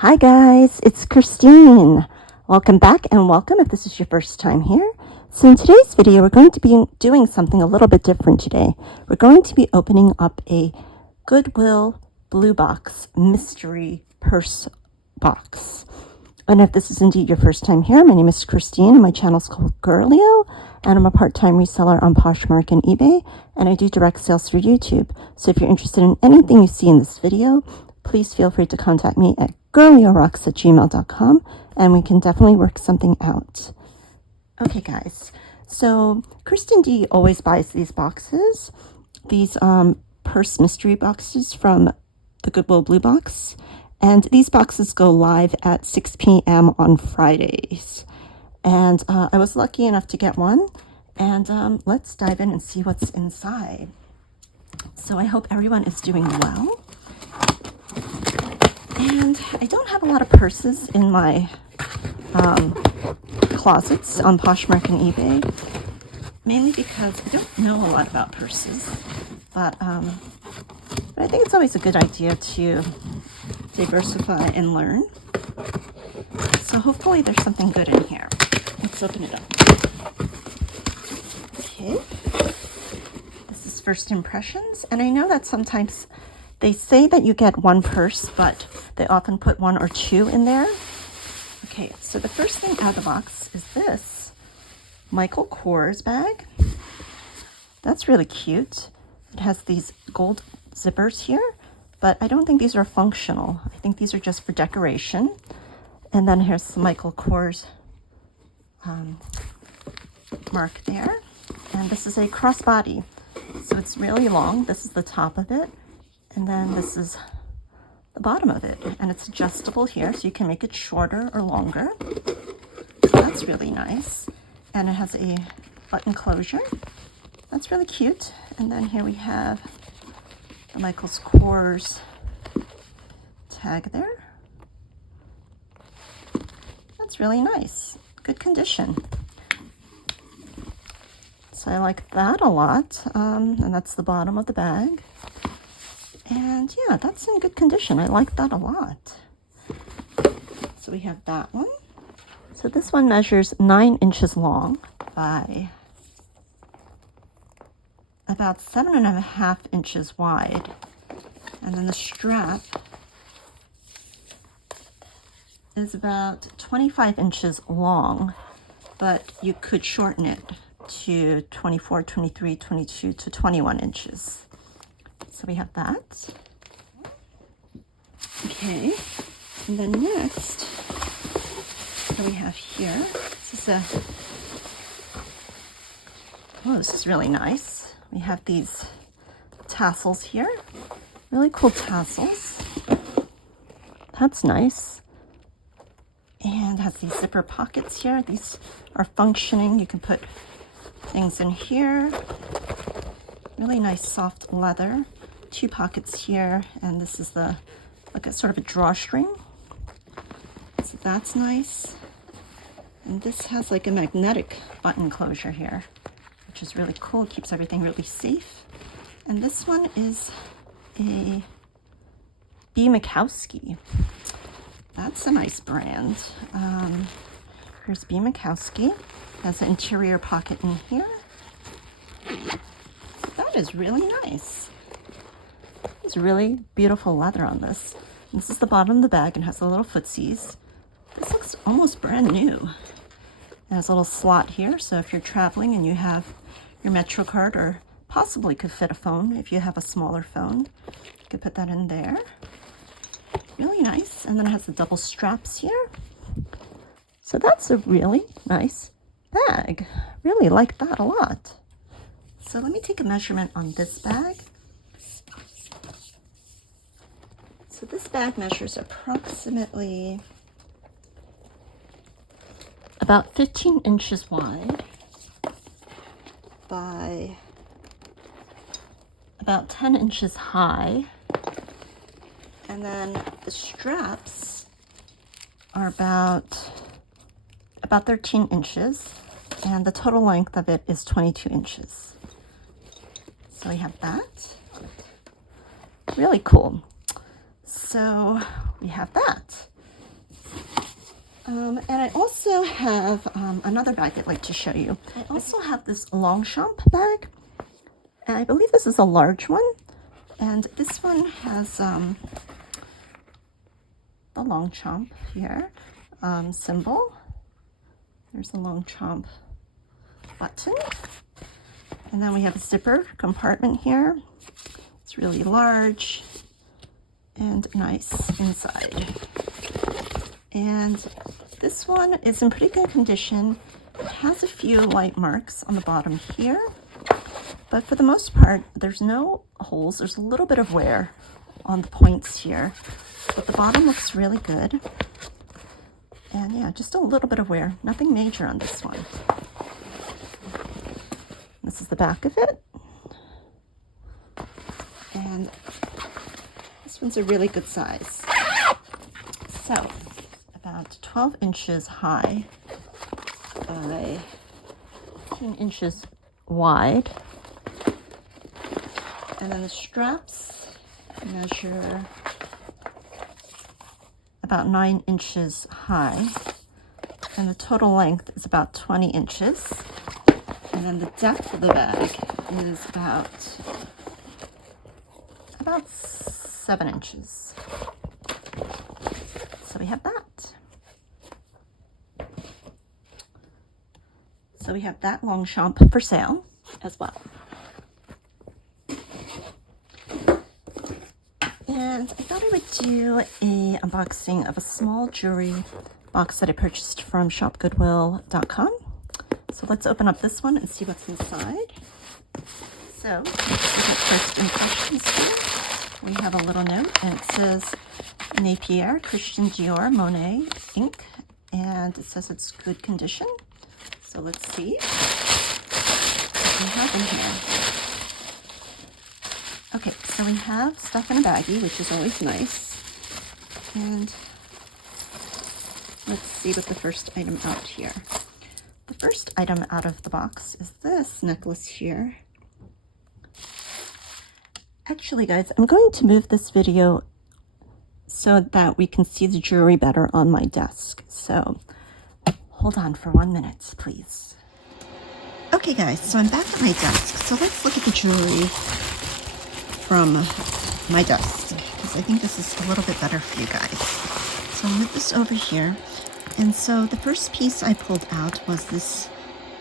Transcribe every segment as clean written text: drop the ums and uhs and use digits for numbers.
Hi guys, it's Christine. Welcome back and welcome if this is your first time here. So in today's video, we're going to be doing something a little bit different today. We're going to be opening up a Goodwill Bluebox mystery purse box. And if this is indeed your first time here, my name is Christine and my channel is called Girlio, and I'm a part-time reseller on Poshmark and eBay, and I do direct sales through YouTube. So if you're interested in anything you see in this video, please feel free to contact me at girliorocks@gmail.com, and we can definitely work something out. Okay guys, so Kristen D always buys these boxes, these purse mystery boxes from the Goodwill Bluebox, and these boxes go live at 6 p.m. on Fridays. And I was lucky enough to get one, and let's dive in and see what's inside. So I hope everyone is doing well. And I don't have a lot of purses in my closets on Poshmark and eBay, mainly because I don't know a lot about purses, but I think it's always a good idea to diversify and learn. So hopefully there's something good in here. Let's open it up. Okay, this is first impressions, and I know that sometimes they say that you get one purse, but they often put one or two in there. Okay, so the first thing out of the box is this Michael Kors bag. That's really cute. It has these gold zippers here, but I don't think these are functional. I think these are just for decoration. And then here's the Michael Kors mark there. And this is a crossbody, so it's really long. This is the top of it. And then this is the bottom of it, and it's adjustable here, so you can make it shorter or longer. So that's really nice. And it has a button closure. That's really cute. And then here we have the Michael Kors tag there. That's really nice. Good condition. So I like that a lot. And that's the bottom of the bag. And yeah, that's in good condition. I like that a lot. So we have that one. So this one measures 9 inches long by about 7.5 inches wide. And then the strap is about 25 inches long, but you could shorten it to 24, 23, 22 to 21 inches. So we have that. Okay, and then next, what we have here, this is really nice. We have these tassels here, really cool tassels. That's nice. And has these zipper pockets here. These are functioning. You can put things in here. Really nice soft leather. 2 pockets here, and this is the like a sort of a drawstring. So that's nice. And this has like a magnetic button closure here, which is really cool. It keeps everything really safe. And this one is a B. Makowski. That's a nice brand. Here's B. Makowski. Has an interior pocket in here. That is really nice. It's really beautiful leather on this. This is the bottom of the bag and has a little footsies. This looks almost brand new. It has a little slot here, so if you're traveling and you have your Metro card, or possibly could fit a phone if you have a smaller phone, you could put that in there. Really nice. And then it has the double straps here. So that's a really nice bag. Really like that a lot. So let me take a measurement on this bag. So this bag measures approximately about 15 inches wide by about 10 inches high. And then the straps are about 13 inches, and the total length of it is 22 inches. So we have that. Really cool. So we have that. And I also have another bag I'd like to show you. I also have this Longchamp bag, and I believe this is a large one. And this one has the Longchamp here symbol. There's the Longchamp button. And then we have a zipper compartment here. It's really large and nice inside. And this one is in pretty good condition. It has a few light marks on the bottom here, but for the most part, there's no holes. There's a little bit of wear on the points here, but the bottom looks really good. And yeah, just a little bit of wear. Nothing major on this one. This is the back of it. And this one's a really good size. So, about 12 inches high by 15 inches wide. And then the straps measure about 9 inches high. And the total length is about 20 inches. And then the depth of the bag is about 7 inches. So we have that. So we have that Longchamp for sale as well. And I thought I would do a unboxing of a small jewelry box that I purchased from SHOPGOODWILL.com. So let's open up this one and see what's inside. So let's look at first impressions here. We have a little note, and it says Napier, Christian Dior, Monet ink, and it says it's good condition. So let's see what we have in here. Okay, so we have stuff in a baggie, which is always nice. And let's see what the first item out here. The first item out of the box is this necklace here. Actually, guys, I'm going to move this video so that we can see the jewelry better on my desk. So hold on for 1 minute, please. Okay, guys, so I'm back at my desk. So let's look at the jewelry from my desk, because I think this is a little bit better for you guys. So I'll move this over here. And so the first piece I pulled out was this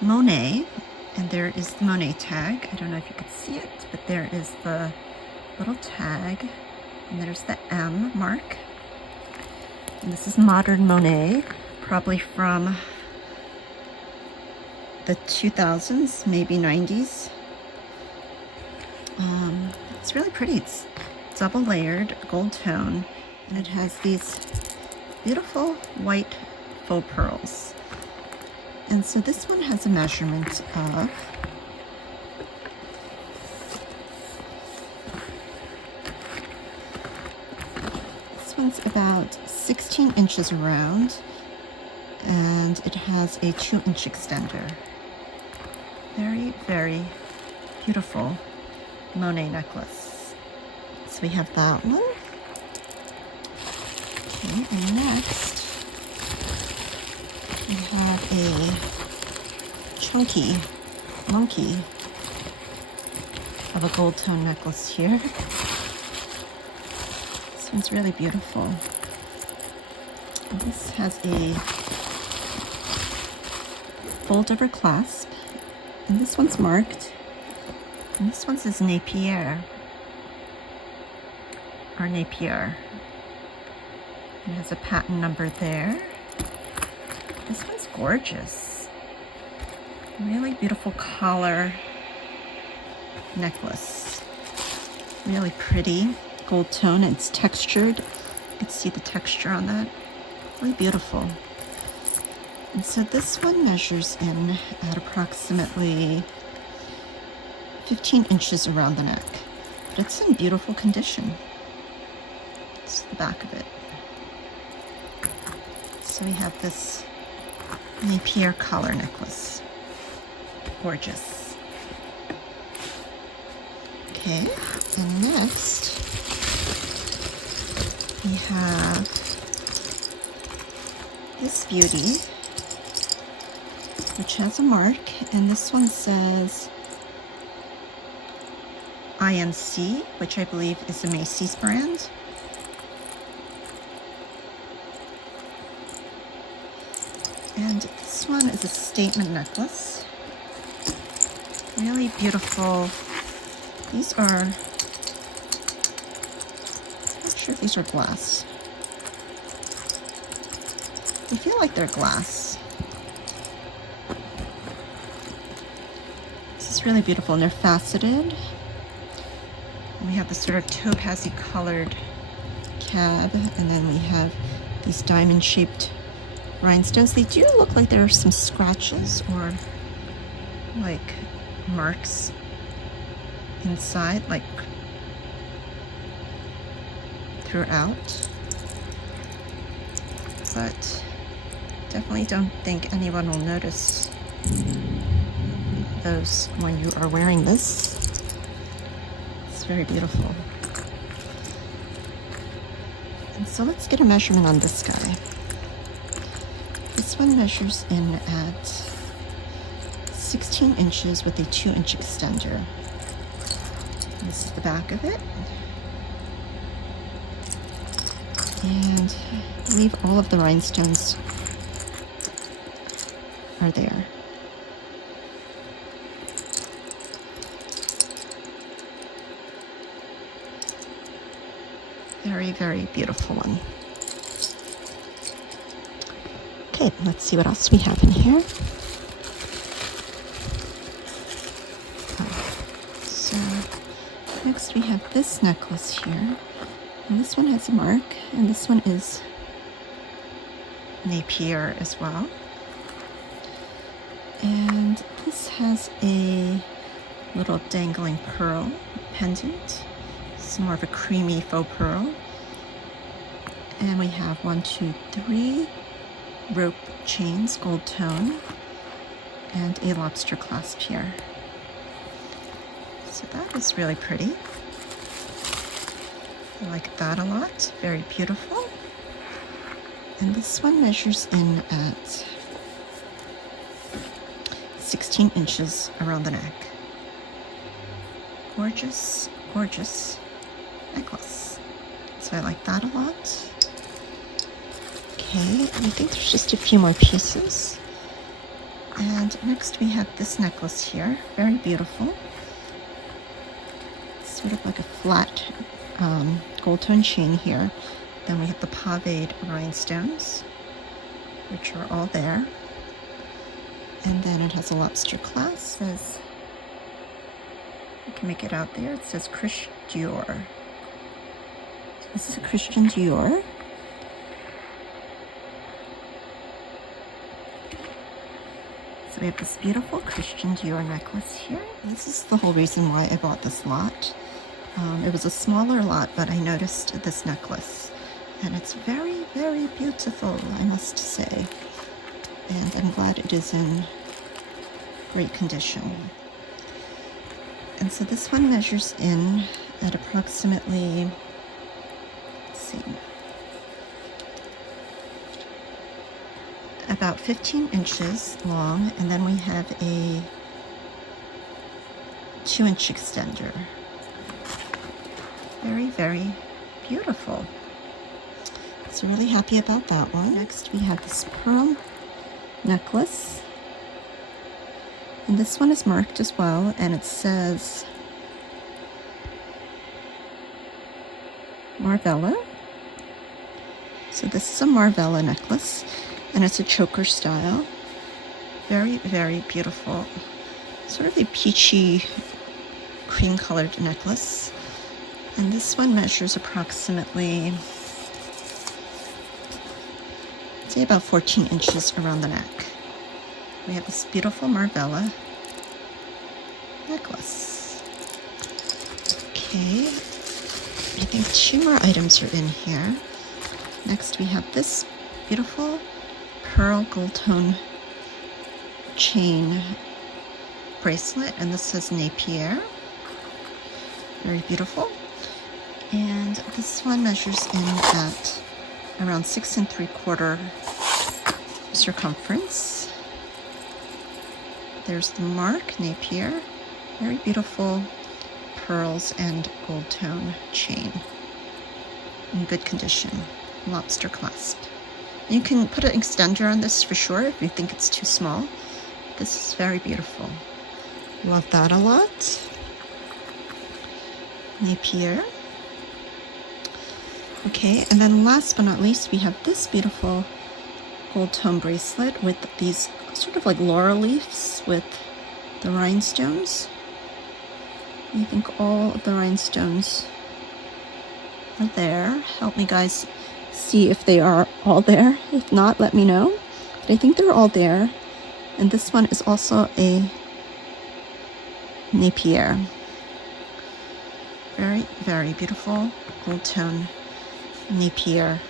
Monet, and there is the Monet tag. I don't know if you can see it, but there is the little tag, and there's the M mark. And this is modern Monet, probably from the 2000s, maybe 90s. It's really pretty. It's double layered, gold tone, and it has these beautiful white faux pearls. And so this one has a measurement of one's about 16 inches around, and it has a 2-inch extender. Very, very beautiful Monet necklace. So we have that one. Okay, and next we have a chunky monkey of a gold tone necklace here. This one's really beautiful. And this has a fold-over clasp, and this one's marked, and this one says Napier, or Napier. It has a patent number there. This one's gorgeous. Really beautiful collar necklace. Really pretty. Gold tone, and it's textured. You can see the texture on that. Really beautiful. And so this one measures in at approximately 15 inches around the neck. But it's in beautiful condition. It's the back of it. So we have this Napier collar necklace. Gorgeous. Okay, and next we have this beauty, which has a mark, and this one says INC, which I believe is a Macy's brand. And this one is a statement necklace. Really beautiful. These are, I'm not sure if these are glass. I feel like they're glass. This is really beautiful, and they're faceted. And we have this sort of topaz-y colored cab, and then we have these diamond-shaped rhinestones. They do look like there are some scratches or like marks inside, like throughout, but definitely don't think anyone will notice those when you are wearing this. It's very beautiful. And so let's get a measurement on this guy. This one measures in at 16 inches with a 2-inch extender. This is the back of it. And I believe all of the rhinestones are there. Very, very beautiful one. Okay, let's see what else we have in here. So next we have this necklace here. And this one has a mark, and this one is Napier as well. And this has a little dangling pearl pendant. It's more of a creamy faux pearl. And we have 1, 2, 3 rope chains, gold tone, and a lobster clasp here. So that is really pretty. I like that a lot. Very beautiful. And this one measures in at 16 inches around the neck. Gorgeous, gorgeous necklace. So I like that a lot. Okay, and I think there's just a few more pieces. And next we have this necklace here. Very beautiful. It's sort of like a flat gold tone chain here. Then we have the paved rhinestones, which are all there. And then it has a lobster clasp. It says, you can make it out there. It says Christian Dior. So this is a Christian Dior. So we have this beautiful Christian Dior necklace here. And this is the whole reason why I bought this lot. It was a smaller lot, but I noticed this necklace. And it's very, very beautiful, I must say. And I'm glad it is in great condition. And so this one measures in at approximately, let's see, about 15 inches long, and then we have a 2-inch extender. Very, very beautiful. So really happy about that one. Next we have this pearl necklace. And this one is marked as well, and it says Marvella. So this is a Marvella necklace, and it's a choker style. Very, very beautiful. Sort of a peachy cream colored necklace. And this one measures approximately, say about 14 inches around the neck. We have this beautiful Marvella necklace. Okay, I think 2 more items are in here. Next we have this beautiful pearl gold tone chain bracelet, and this says Napier. Very beautiful. And this one measures in at around 6 3/4 circumference. There's the mark, Napier. Very beautiful pearls and gold tone chain. In good condition. Lobster clasp. You can put an extender on this for sure if you think it's too small. This is very beautiful. Love that a lot. Napier. Okay, and then last but not least, we have this beautiful gold tone bracelet with these sort of like laurel leaves with the rhinestones. I think all of the rhinestones are there. Help me guys see if they are all there. If not, let me know. But I think they're all there. And this one is also a Napier. Very, very beautiful gold tone Napier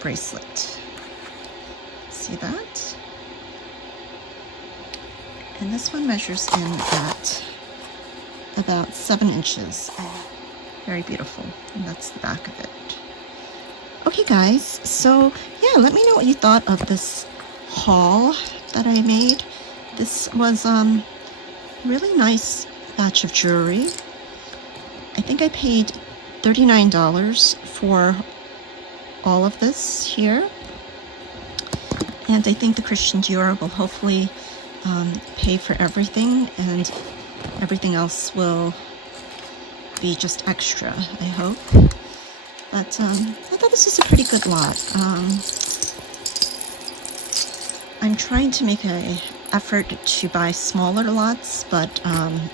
bracelet. See that? And this one measures in at about 7 inches. Very beautiful. And that's the back of it. Okay guys, so yeah, let me know what you thought of this haul that I made. This was really nice batch of jewelry. I think I paid $39 for all of this here. And I think the Christian Dior will hopefully pay for everything, and everything else will be just extra, I hope. But I thought this was a pretty good lot. I'm trying to make an effort to buy smaller lots, but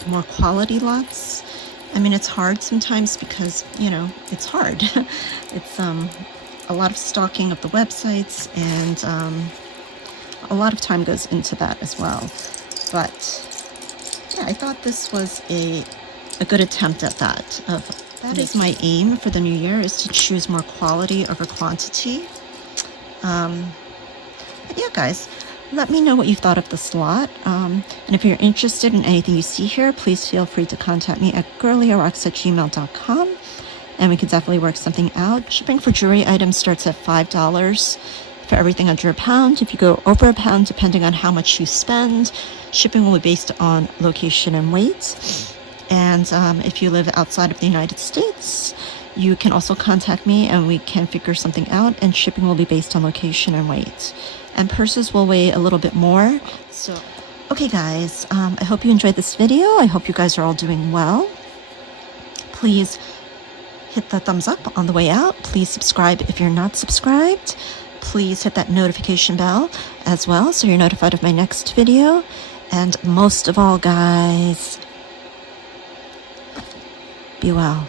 more quality lots. I mean, it's hard sometimes because, you know, it's hard. It's a lot of stalking of the websites, and a lot of time goes into that as well. But yeah, I thought this was a good attempt at that. That is my aim for the new year, is to choose more quality over quantity. But yeah, guys, let me know what you thought of this lot. And if you're interested in anything you see here, please feel free to contact me at girliorocks@gmail.com. And we can definitely work something out. Shipping for jewelry items starts at $5 for everything under £1. If you go over £1, depending on how much you spend, shipping will be based on location and weight. And if you live outside of the United States, you can also contact me and we can figure something out, and shipping will be based on location and weight. And purses will weigh a little bit more. So, okay guys, I hope you enjoyed this video. I hope you guys are all doing well. Please hit the thumbs up on the way out. Please subscribe if you're not subscribed. Please hit that notification bell as well so you're notified of my next video. And most of all, guys, be well.